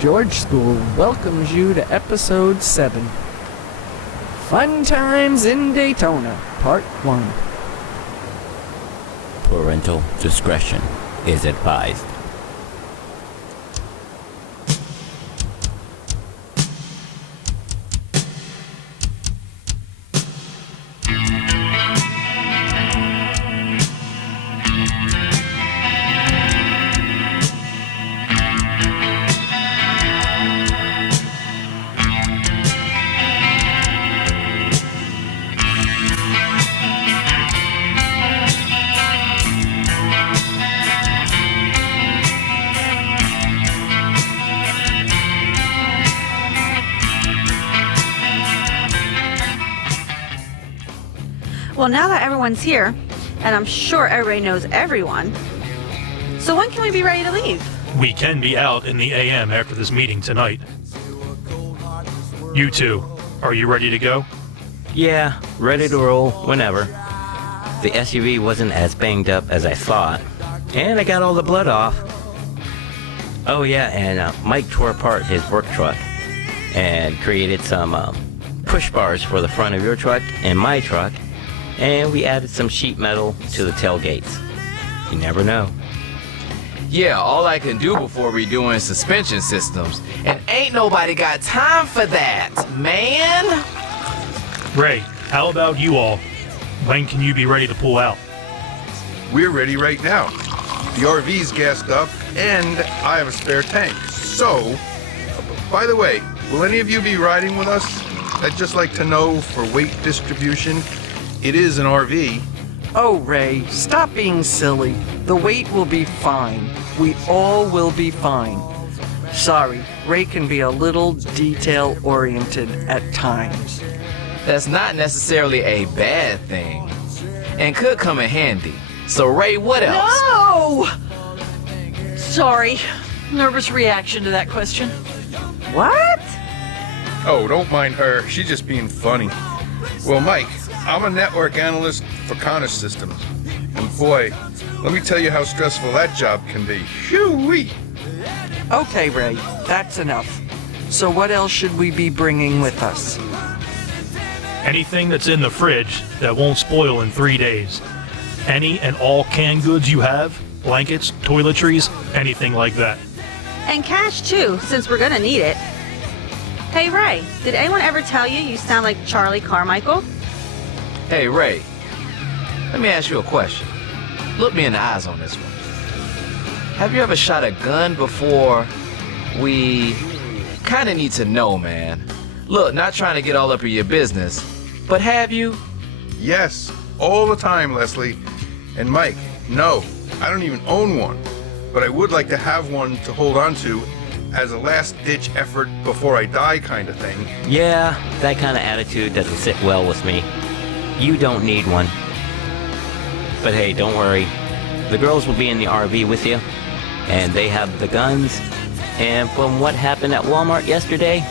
George School welcomes you to Episode 7. Fun Times in Daytona, Part 1. Parental discretion is advised. Well, now that everyone's here, and I'm sure everybody knows everyone, so when can we be ready to leave? We can be out in the AM after this meeting tonight. You two, are you ready to go? Yeah, ready to roll whenever. The SUV wasn't as banged up as I thought, and I got all the blood off. Oh yeah, and Mike tore apart his work truck and created some push bars for the front of your truck and my truck, and we added some sheet metal to the tailgates. You never know. Yeah, all I can do before redoing suspension systems, and ain't nobody got time for that, man. Ray, how about you all? When can you be ready to pull out? We're ready right now. The RV's gassed up, and I have a spare tank. So, by the way, will any of you be riding with us? I'd just like to know for weight distribution. It is an RV. Oh, Ray, stop being silly. The weight will be fine. We all will be fine. Sorry, Ray can be a little detail-oriented at times. That's not necessarily a bad thing, and could come in handy. So Ray, what else? No! Sorry, nervous reaction to that question. What? Oh, don't mind her. She's just being funny. Well, Mike, I'm a network analyst for Connor Systems. And boy, let me tell you how stressful that job can be. Shoo-wee! Okay, Ray, that's enough. So what else should we be bringing with us? Anything that's in the fridge that won't spoil in 3 days. Any and all canned goods you have, blankets, toiletries, anything like that. And cash too, since we're gonna need it. Hey Ray, did anyone ever tell you you sound like Charlie Carmichael? Hey Ray, let me ask you a question. Look me in the eyes on this one. Have you ever shot a gun before? We kinda need to know, man. Look, not trying to get all up in your business, but have you? Yes, all the time, Leslie. And Mike, no, I don't even own one. But I would like to have one to hold on to as a last-ditch effort before I die kind of thing. Yeah, that kind of attitude doesn't sit well with me. You don't need one. But hey, don't worry. The girls will be in the RV with you, and they have the guns. And from what happened at Walmart yesterday,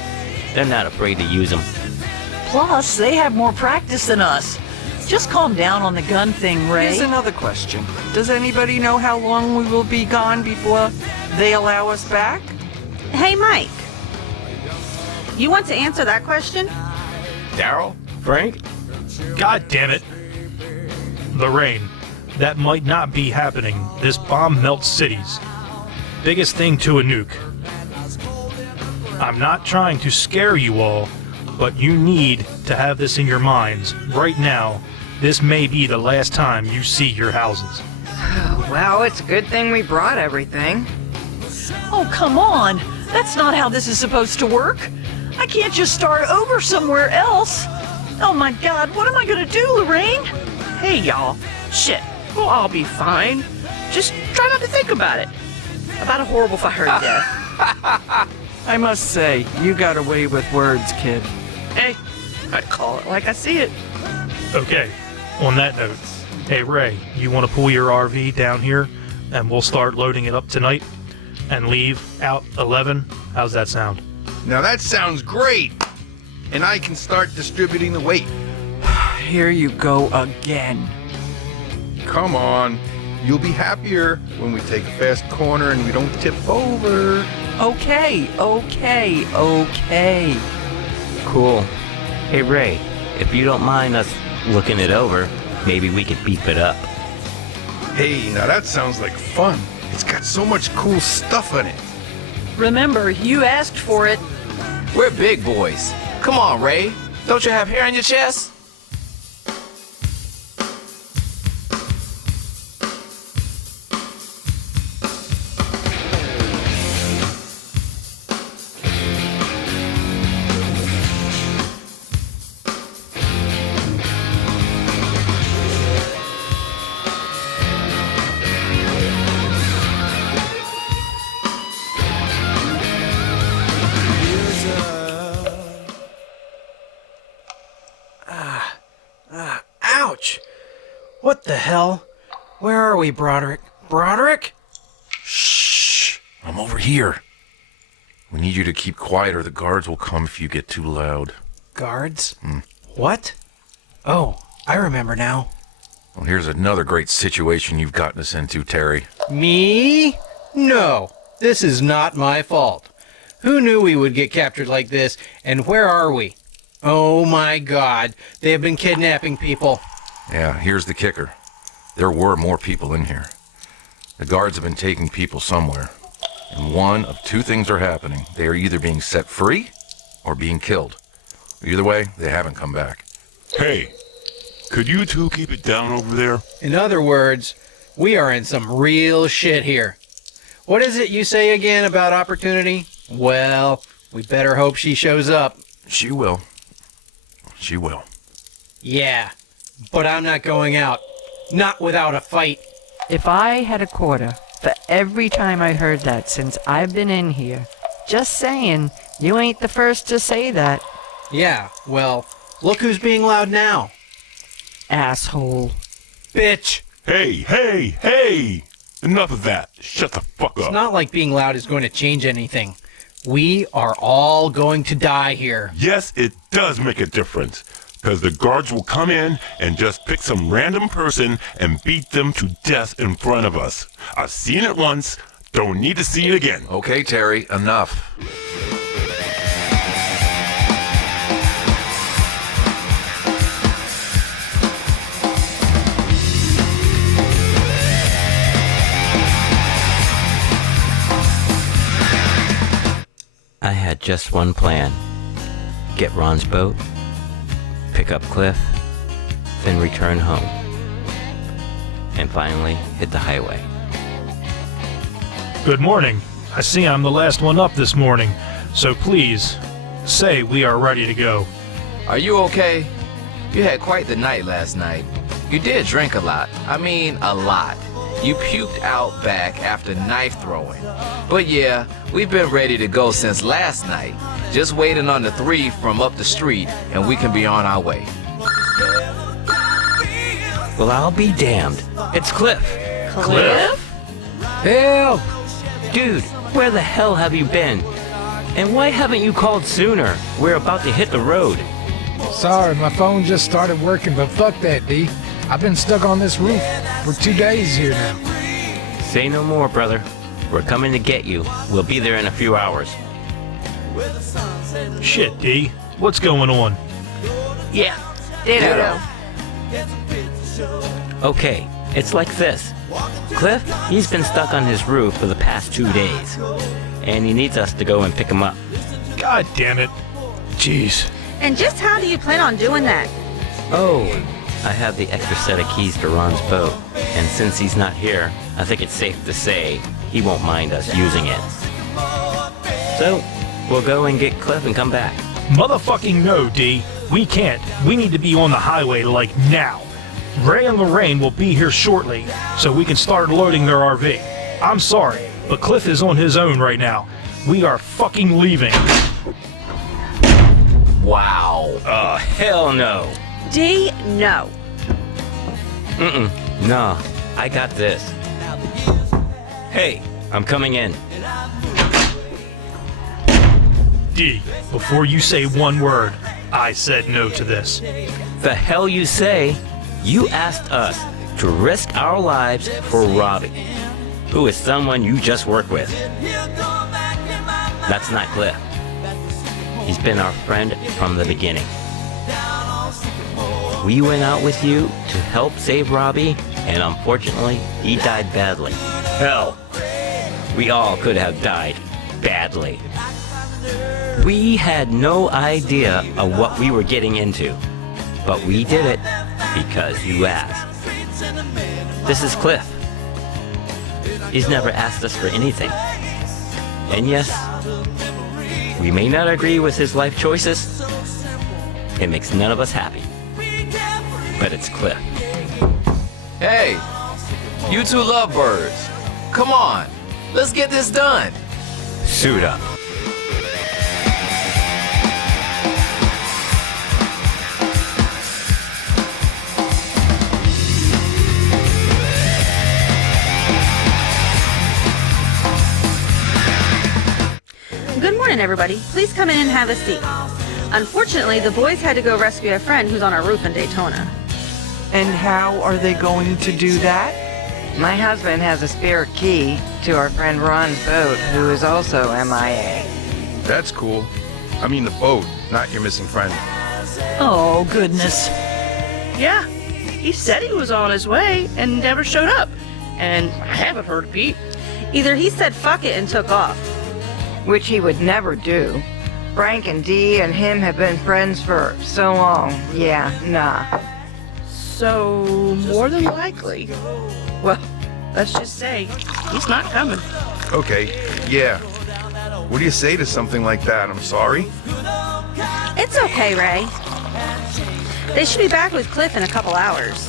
they're not afraid to use them. Plus, they have more practice than us. Just calm down on the gun thing, Ray. Here's another question. Does anybody know how long we will be gone before they allow us back? Hey Mike, you want to answer that question? Darryl? Frank? God damn it. Lorraine, that might not be happening. This bomb melts cities. Biggest thing to a nuke. I'm not trying to scare you all, but you need to have this in your minds. Right now, this may be the last time you see your houses. Well, it's a good thing we brought everything. Oh, come on. That's not how this is supposed to work. I can't just start over somewhere else. Oh my God, what am I gonna do, Lorraine? Hey, y'all. Shit, we'll all be fine. Just try not to think about it. About a horrible fire death. I must say, you got away with words, kid. Hey, I call it like I see it. Okay, on that note, hey Ray, you want to pull your RV down here? and we'll start loading it up tonight and leave out 11. How's that sound? Now that sounds great! And I can start distributing the weight. Here you go again. Come on. You'll be happier when we take a fast corner and we don't tip over. Okay. Cool. Hey, Ray, if you don't mind us looking it over, maybe we could beef it up. Hey, now that sounds like fun. It's got so much cool stuff in it. Remember, you asked for it. We're big boys. Come on, Ray. Don't you have hair on your chest? Ouch! What the hell? Where are we, Brodrick? Brodrick? Shh! I'm over here. We need you to keep quiet or the guards will come if you get too loud. Guards? What? Oh, I remember now. Well, here's another great situation you've gotten us into, Terry. Me? No, this is not my fault. Who knew we would get captured like this, and where are we? Oh my God, they have been kidnapping people. Yeah, here's the kicker. There were more people in here. The guards have been taking people somewhere. And one of two things are happening. They are either being set free or being killed. Either way, they haven't come back. Hey, could you two keep it down over there? In other words, we are in some real shit here. What is it you say again about opportunity? Well, we better hope she shows up. She will. She will. Yeah, but I'm not going out. Not without a fight. If I had a quarter for every time I heard that since I've been in here, just saying, you ain't the first to say that. Yeah, well, look who's being loud now. Asshole. Bitch! Hey! Enough of that. Shut the fuck up. It's not like being loud is going to change anything. We are all going to die here. Yes, it does make a difference. Because the guards will come in and just pick some random person and beat them to death in front of us. I've seen it once. Don't need to see it again. Okay, Terry, enough. I had just one plan. Get Ron's boat, pick up Cliff, then return home. And finally hit the highway. Good morning. I see I'm the last one up this morning, so please, say we are ready to go. Are you okay? You had quite the night last night. You did drink a lot. I mean, a lot. You puked out back after knife throwing. But yeah, we've been ready to go since last night. Just waiting on the 3 from up the street, and we can be on our way. Well, I'll be damned. It's Cliff. Cliff? Help! Dude, where the hell have you been? And why haven't you called sooner? We're about to hit the road. Sorry, my phone just started working, but fuck that, D. I've been stuck on this roof for 2 days here now. Say no more, brother. We're coming to get you. We'll be there in a few hours. Shit, D. What's going on? Yeah, ditto. Okay, it's like this. Cliff, he's been stuck on his roof for the past 2 days. And he needs us to go and pick him up. God damn it. Jeez. And just how do you plan on doing that? Oh, I have the extra set of keys to Ron's boat. And since he's not here, I think it's safe to say he won't mind us using it. So, we'll go and get Cliff and come back. Motherfucking no, D. We can't. We need to be on the highway, like, now. Ray and Lorraine will be here shortly, so we can start loading their RV. I'm sorry, but Cliff is on his own right now. We are fucking leaving. Wow. Hell no. D, no. No, I got this. Hey, I'm coming in. D, before you say one word, I said no to this. The hell you say? You asked us to risk our lives for Robbie, who is someone you just work with. That's not Cliff. He's been our friend from the beginning. We went out with you to help save Robbie, and unfortunately, he died badly. Hell, we all could have died badly. We had no idea of what we were getting into, but we did it because you asked. This is Cliff. He's never asked us for anything. And yes, we may not agree with his life choices. It makes none of us happy. But it's Cliff. Hey, you two lovebirds. Come on, let's get this done. Suit up. Good morning, everybody. Please come in and have a seat. Unfortunately, the boys had to go rescue a friend who's on our roof in Daytona. And how are they going to do that? My husband has a spare key to our friend Ron's boat, who is also MIA. That's cool. I mean the boat, not your missing friend. Oh, goodness. Yeah, he said he was on his way and never showed up. And I haven't heard a peep. Either he said fuck it and took off. Which he would never do. Frank and Dee and him have been friends for so long. Yeah, nah. So, more than likely. Well, let's just say he's not coming. Okay, yeah. What do you say to something like that? I'm sorry? It's okay, Ray. They should be back with Cliff in a couple hours.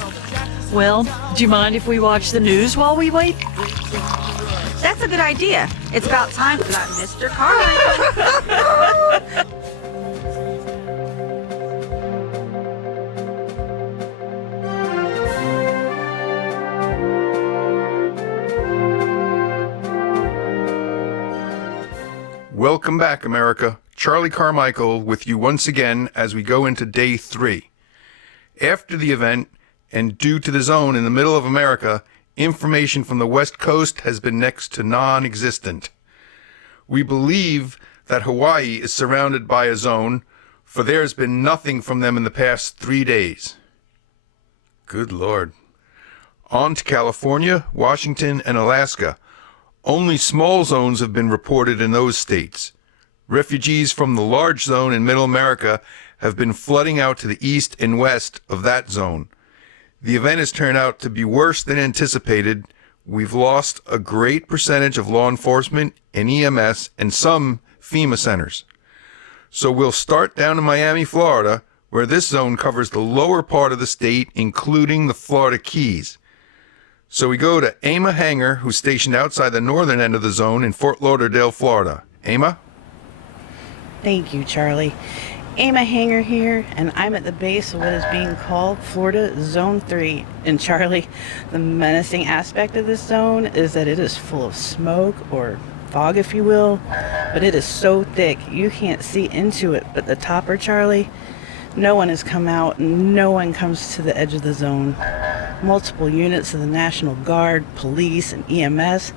Well, do you mind if we watch the news while we wait? That's a good idea. It's about time for that Mr. Carmichael. Welcome back, America. Charlie Carmichael with you once again as we go into day 3. After the event, and due to the zone in the middle of America, information from the West Coast has been next to non-existent. We believe that Hawaii is surrounded by a zone, for there has been nothing from them in the past 3 days. Good Lord. On to California, Washington, and Alaska. Only small zones have been reported in those states. Refugees from the large zone in Middle America have been flooding out to the east and west of that zone. The event has turned out to be worse than anticipated. We've lost a great percentage of law enforcement and EMS and some FEMA centers. So we'll start down in Miami, Florida, where this zone covers the lower part of the state, including the Florida Keys. So we go to Emma Hanger, who's stationed outside the northern end of the zone in Fort Lauderdale, Florida. Emma? Thank you, Charlie. Emma Hanger here, and I'm at the base of what is being called Florida Zone 3. And Charlie, the menacing aspect of this zone is that it is full of smoke, or fog if you will, but it is so thick you can't see into it. But the topper, Charlie, no one has come out, and no one comes to the edge of the zone. Multiple units of the National Guard, police, and EMS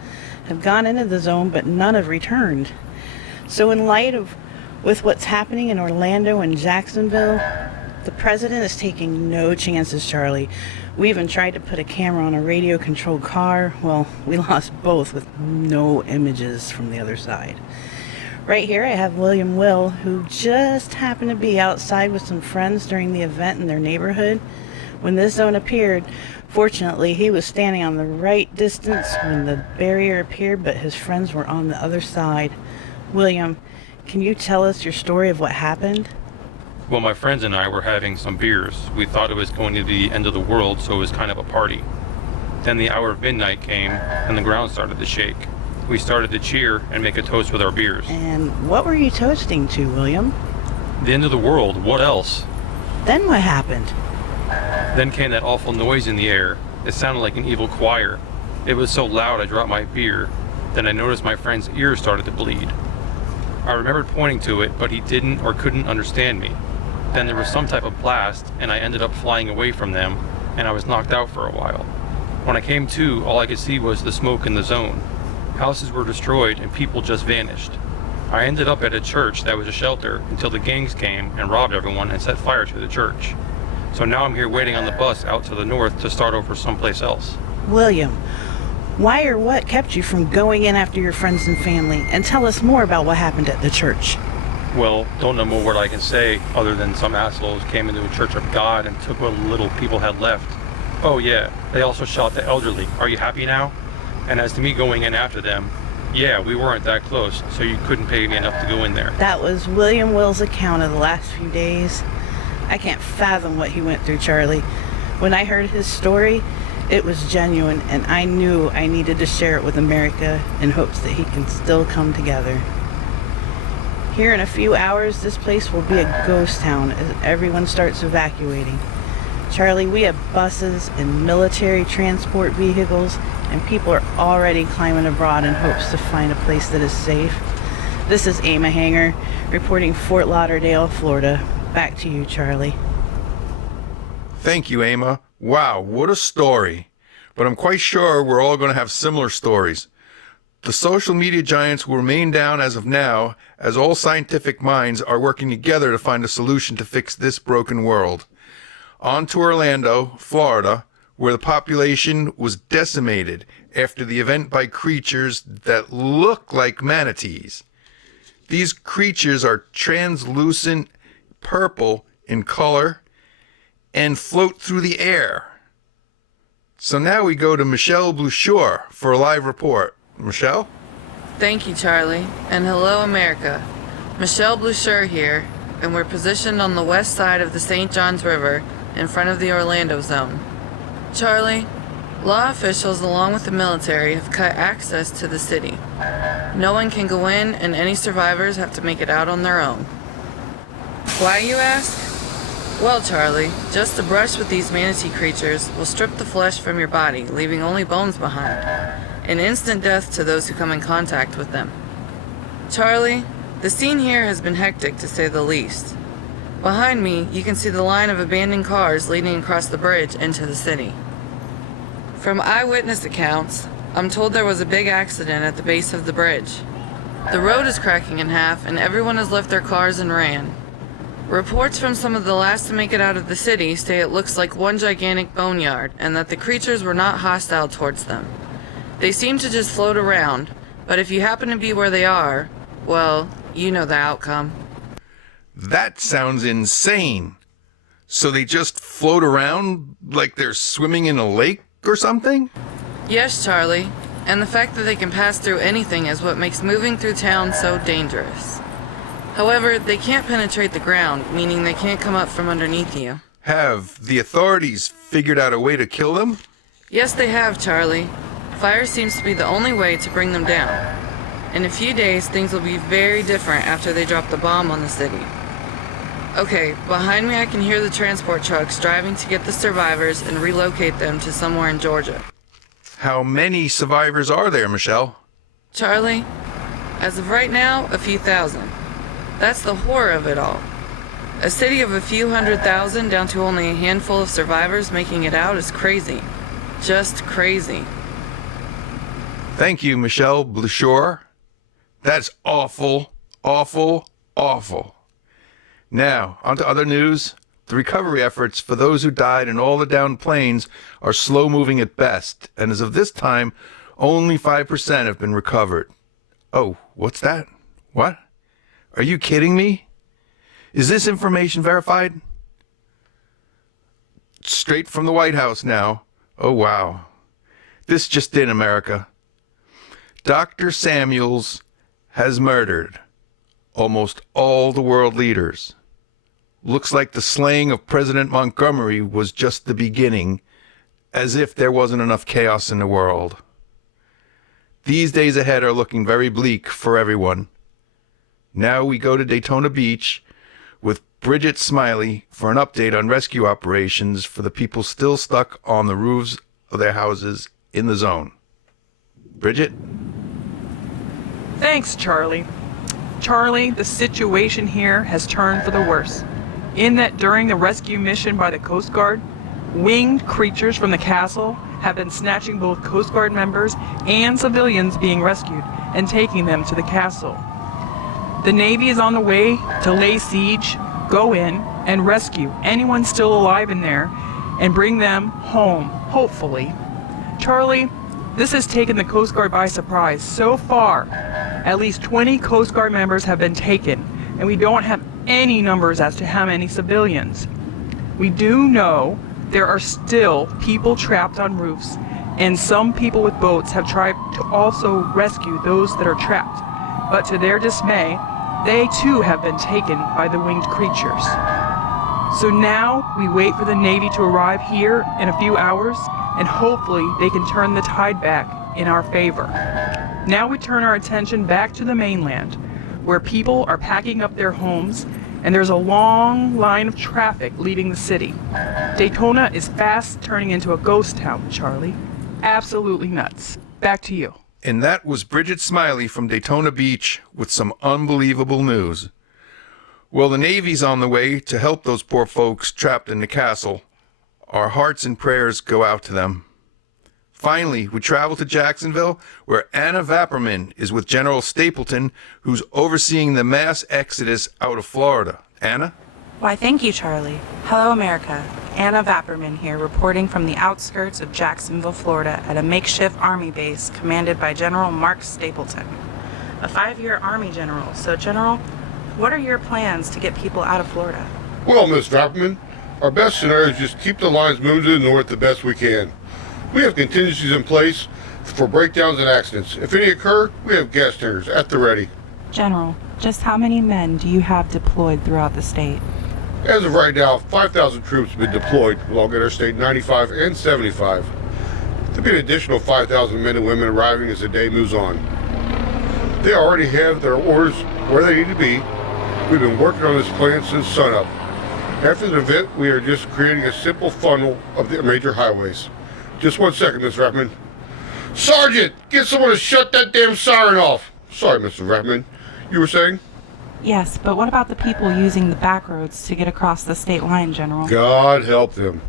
have gone into the zone, but none have returned. So in light of with what's happening in Orlando and Jacksonville, the president is taking no chances, Charlie. We even tried to put a camera on a radio-controlled car. Well, we lost both with no images from the other side. Right here I have William Will, who just happened to be outside with some friends during the event in their neighborhood. When this zone appeared, fortunately, he was standing on the right distance when the barrier appeared, but his friends were on the other side. William, can you tell us your story of what happened? Well, my friends and I were having some beers. We thought it was going to be the end of the world, so it was kind of a party. Then the hour of midnight came, and the ground started to shake. We started to cheer and make a toast with our beers. And what were you toasting to, William? The end of the world, what else? Then what happened? Then came that awful noise in the air. It sounded like an evil choir. It was so loud I dropped my beer. Then I noticed my friend's ear started to bleed. I remembered pointing to it, but he didn't or couldn't understand me. Then there was some type of blast, and I ended up flying away from them, and I was knocked out for a while. When I came to, all I could see was the smoke in the zone. Houses were destroyed and people just vanished. I ended up at a church that was a shelter until the gangs came and robbed everyone and set fire to the church. So now I'm here waiting on the bus out to the north to start over someplace else. William, why or what kept you from going in after your friends and family? And tell us more about what happened at the church. Well, don't know more what I can say other than some assholes came into a church of God and took what little people had left. Oh yeah, they also shot the elderly. Are you happy now? And as to me going in after them, yeah, we weren't that close, so you couldn't pay me enough to go in there. That was William Will's account of the last few days. I can't fathom what he went through, Charlie. When I heard his story, it was genuine, and I knew I needed to share it with America in hopes that he can still come together. Here in a few hours, this place will be a ghost town as everyone starts evacuating. Charlie, we have buses and military transport vehicles, and people are already climbing abroad in hopes to find a place that is safe. This is Emma Hanger, reporting Fort Lauderdale, Florida. Back to you, Charlie. Thank you, Emma. Wow, what a story. But I'm quite sure we're all going to have similar stories. The social media giants will remain down as of now, as all scientific minds are working together to find a solution to fix this broken world. On to Orlando, Florida, where the population was decimated after the event by creatures that look like manatees. These creatures are translucent purple in color and float through the air. So now we go to Michelle Bouchard for a live report. Michelle? Thank you, Charlie, and hello, America. Michelle Bouchard here, and we're positioned on the west side of the St. Johns River in front of the Orlando zone. Charlie, law officials along with the military have cut access to the city. No one can go in, and any survivors have to make it out on their own. Why, you ask? Well, Charlie, just a brush with these manatee creatures will strip the flesh from your body, leaving only bones behind. An instant death to those who come in contact with them. Charlie, the scene here has been hectic to say the least. Behind me, you can see the line of abandoned cars leading across the bridge into the city. From eyewitness accounts, I'm told there was a big accident at the base of the bridge. The road is cracking in half and everyone has left their cars and ran. Reports from some of the last to make it out of the city say it looks like one gigantic boneyard and that the creatures were not hostile towards them. They seem to just float around, but if you happen to be where they are, well, you know the outcome. That sounds insane. So they just float around like they're swimming in a lake or something? Yes, Charlie, and the fact that they can pass through anything is what makes moving through town so dangerous. However, they can't penetrate the ground, meaning they can't come up from underneath you. Have the authorities figured out a way to kill them? Yes, they have, Charlie. Fire seems to be the only way to bring them down. In a few days, things will be very different after they drop the bomb on the city. Okay, behind me I can hear the transport trucks driving to get the survivors and relocate them to somewhere in Georgia. How many survivors are there, Michelle? Charlie, as of right now, a few thousand. That's the horror of it all. A city of a few 100,000 down to only a handful of survivors making it out is crazy. Just crazy. Thank you, Michelle Bouchard. That's awful, awful, awful. Now, on to other news. The recovery efforts for those who died in all the downed planes are slow-moving at best, and as of this time, only 5% have been recovered. Oh, what's that? What? Are you kidding me? Is this information verified? Straight from the White House now. Oh, wow. This just in, America. Dr. Samuels has murdered almost all the world leaders. Looks like the slaying of President Montgomery was just the beginning, as if there wasn't enough chaos in the world. These days ahead are looking very bleak for everyone. Now we go to Daytona Beach with Bridget Smiley for an update on rescue operations for the people still stuck on the roofs of their houses in the zone. Bridget? Thanks, Charlie. Charlie, the situation here has turned for the worse. In that during the rescue mission by the Coast Guard, winged creatures from the castle have been snatching both Coast Guard members and civilians being rescued and taking them to the castle. The Navy is on the way to lay siege, go in, and rescue anyone still alive in there and bring them home, hopefully. Charlie, this has taken the Coast Guard by surprise. So far, at least 20 Coast Guard members have been taken, and we don't have any numbers as to how many civilians. We do know there are still people trapped on roofs, and some people with boats have tried to also rescue those that are trapped. But to their dismay, they too have been taken by the winged creatures. So now we wait for the Navy to arrive here in a few hours, and hopefully they can turn the tide back in our favor. Now we turn our attention back to the mainland, where people are packing up their homes, and there's a long line of traffic leaving the city. Daytona is fast turning into a ghost town, Charlie. Absolutely nuts. Back to you. And that was Bridget Smiley from Daytona Beach with some unbelievable news. Well, the Navy's on the way to help those poor folks trapped in the castle. Our hearts and prayers go out to them. Finally, we travel to Jacksonville, where Anna Vapperman is with General Stapleton, who's overseeing the mass exodus out of Florida. Anna? Why, thank you, Charlie. Hello, America. Anna Vapperman here, reporting from the outskirts of Jacksonville, Florida, at a makeshift Army base commanded by General Mark Stapleton, a 5-year Army general. So, General, what are your plans to get people out of Florida? Well, Miss Vapperman, our best scenario is just keep the lines moving to the north the best we can. We have contingencies in place for breakdowns and accidents. If any occur, we have gas tankers at the ready. General, just how many men do you have deployed throughout the state? As of right now, 5,000 troops have been deployed along Interstate 95 and 75. There'll be an additional 5,000 men and women arriving as the day moves on. They already have their orders where they need to be. We've been working on this plan since sunup. After the event, we are just creating a simple funnel of the major highways. Just 1 second, Miss Ratman. Sergeant, get someone to shut that damn siren off. Sorry, Mr. Ratman. You were saying? Yes, but what about the people using the back roads to get across the state line, General? God help them.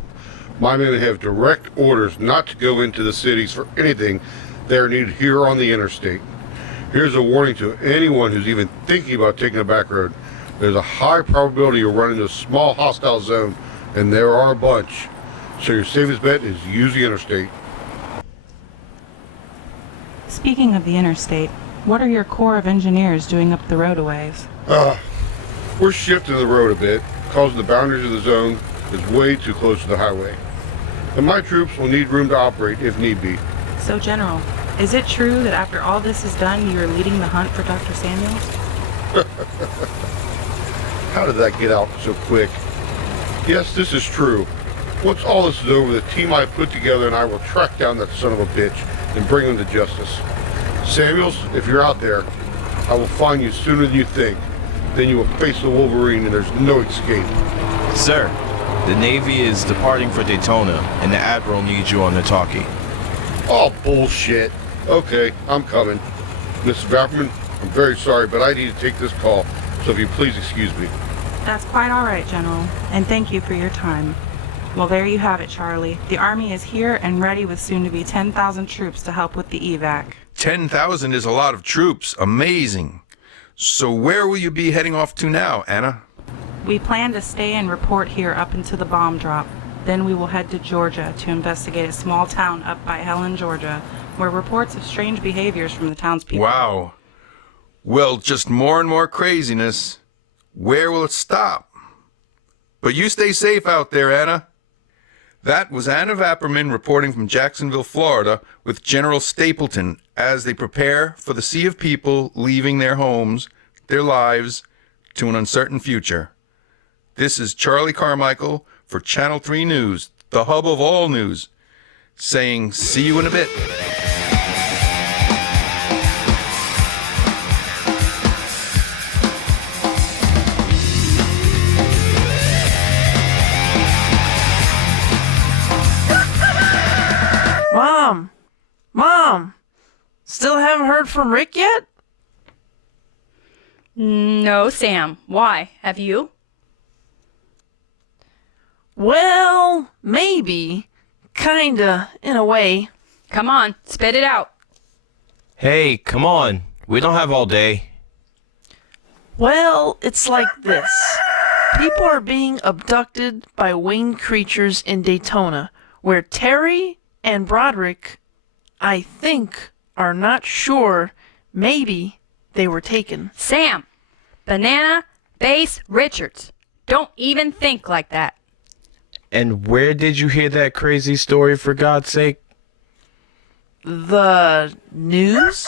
My men have direct orders not to go into the cities for anything they are needed here on the interstate. Here's a warning to anyone who's even thinking about taking a back road. There's a high probability you'll run into a small hostile zone, and there are a bunch. So your safest bet is use the interstate. Speaking of the interstate, what are your Corps of Engineers doing up the roadaways? We're shifting the road a bit, because the boundaries of the zone is way too close to the highway. And my troops will need room to operate if need be. So, General, is it true that after all this is done, you are leading the hunt for Dr. Samuels? How did that get out so quick? Yes, this is true. Once all this is over, the team I put together and I will track down that son of a bitch and bring him to justice. Samuels, if you're out there, I will find you sooner than you think. Then you will face the Wolverine and there's no escape. Sir, the Navy is departing for Daytona and the Admiral needs you on the talkie. Oh, bullshit. Okay, I'm coming. Mr. Vapperman, I'm very sorry, but I need to take this call, so if you please excuse me. That's quite all right, General, and thank you for your time. Well, there you have it, Charlie. The Army is here and ready with soon to be 10,000 troops to help with the evac. 10,000 is a lot of troops. Amazing. So where will you be heading off to now, Anna? We plan to stay and report here up until the bomb drop. Then we will head to Georgia to investigate a small town up by Helen, Georgia, where reports of strange behaviors from the townspeople. Wow. Well, just more and more craziness. Where will it stop? But you stay safe out there, Anna. That was Anna Vapperman reporting from Jacksonville, Florida, with General Stapleton as they prepare for the sea of people leaving their homes, their lives, to an uncertain future. This is Charlie Carmichael for Channel 3 News, the hub of all news, saying see you in a bit. Mom! Mom! Still haven't heard from Rick yet? No, Sam. Why? Have you? Well, maybe. Kinda, in a way. Come on, spit it out. Hey, come on. We don't have all day. Well, it's like this. People are being abducted by winged creatures in Daytona, where Terry and Brodrick, I think, are not sure. Maybe they were taken. Sam! Banana Base Richards. Don't even think like that. And where did you hear that crazy story, for God's sake? The news?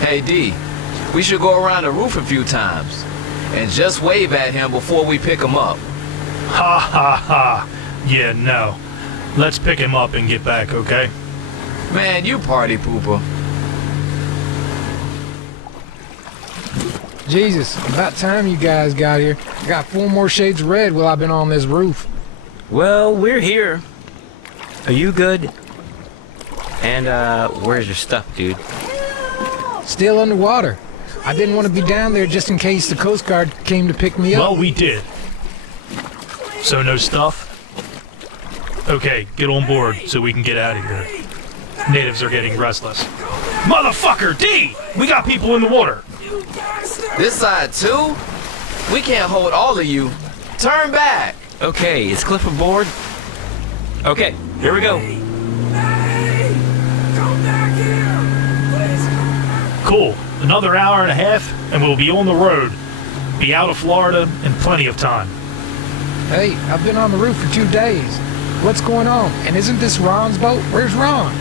Hey, D, we should go around the roof a few times and just wave at him before we pick him up. Ha ha ha. Yeah, no. Let's pick him up and get back, okay? Man, you party pooper. Jesus, about time you guys got here. I got 4 more shades of red while I've been on this roof. Well, we're here. Are you good? And, where's your stuff, dude? Still underwater. I didn't want to be down there just in case the Coast Guard came to pick me up. Well, we did. So no stuff? Okay, get on board so we can get out of here. Natives are getting restless. Motherfucker, D! We got people in the water! This side too? We can't hold all of you. Turn back! Okay, is Cliff aboard? Okay, here we go. Cool. Another hour and a half, and we'll be on the road. Be out of Florida in plenty of time. Hey, I've been on the roof for 2 days. What's going on? And isn't this Ron's boat? Where's Ron?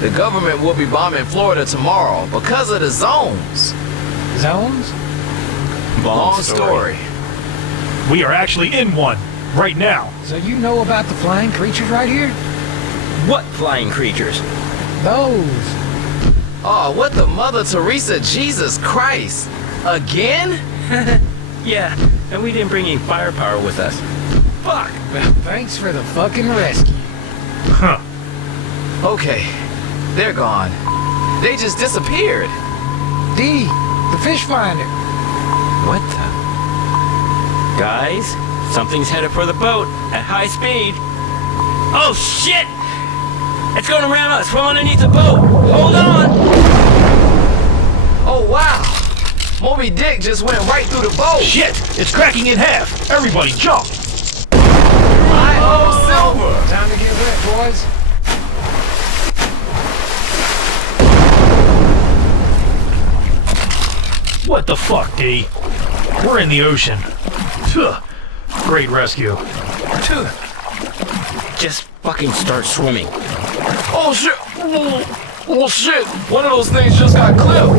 The government will be bombing Florida tomorrow because of the zones. Zones? Long story. We are actually in one, right now. So you know about the flying creatures right here? What flying creatures? Those. Oh, what the Mother Teresa, Jesus Christ! Again? Yeah, and we didn't bring any firepower with us. Fuck! Well, thanks for the fucking rescue. Huh. Okay, they're gone. They just disappeared. D, the fish finder. What the? Guys, something's headed for the boat at high speed. Oh shit! It's going around us from underneath the boat. Hold on! Oh wow! Moby Dick just went right through the boat. Shit! It's cracking in half. Everybody jump! Hi-ho, Silver! Time to get wet, boys. What the fuck, D? We're in the ocean. Phew. Great rescue. Just fucking start swimming. Oh shit! Oh shit! One of those things just got clipped.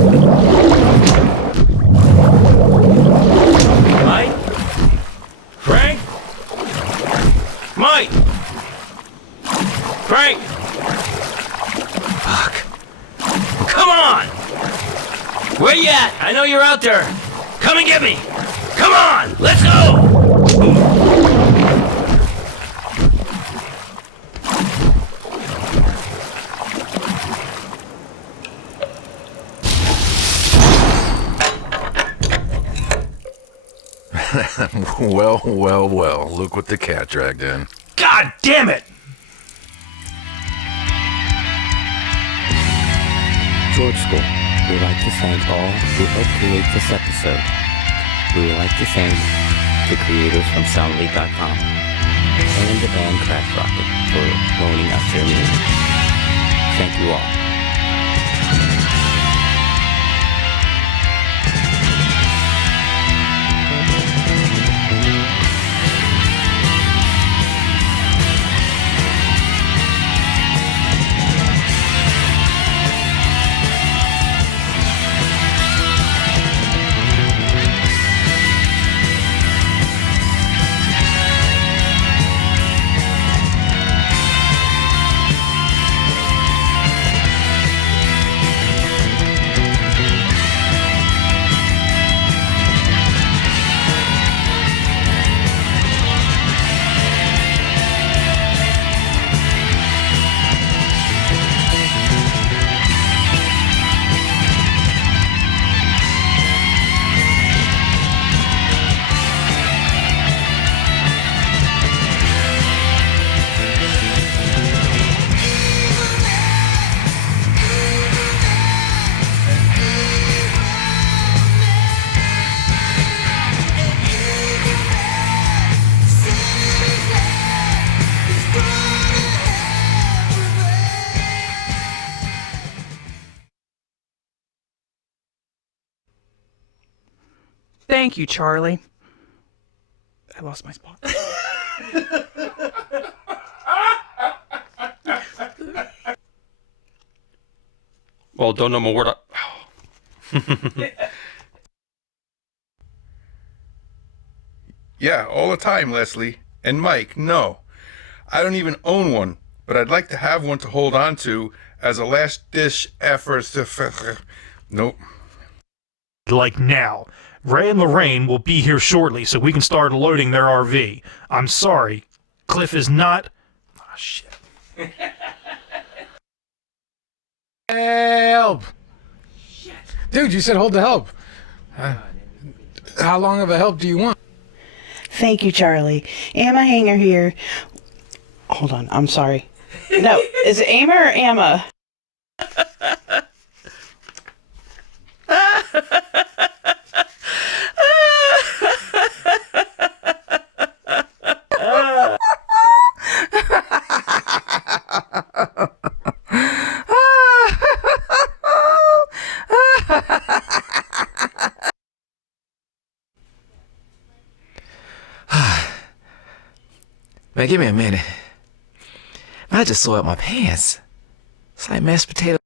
Mike? Frank? Mike! Frank! Fuck. Come on! Where you at? I know you're out there. Come and get me. Come on, let's go! Well, well, well. Look what the cat dragged in. God damn it! George School, we would like to thank all who helped create this episode. We would like to thank the creators from Soundly.com and the band Crash Rocket for loaning us their music. Thank you all. Thank you, Charlie. I lost my spot. Well, don't know more word. Yeah, all the time, Leslie. And Mike, no. I don't even own one, but I'd like to have one to hold on to as a last dish effort. Nope. Like now. Ray and Lorraine will be here shortly so we can start loading their RV. I'm sorry. Cliff is not... Ah, shit. Help! Dude, you said hold the help. How long of a help do you want? Thank you, Charlie. Emma Hanger here. Hold on, I'm sorry. No, is it Emma or Emma? Man, give me a minute. I just soiled my pants. It's like mashed potato.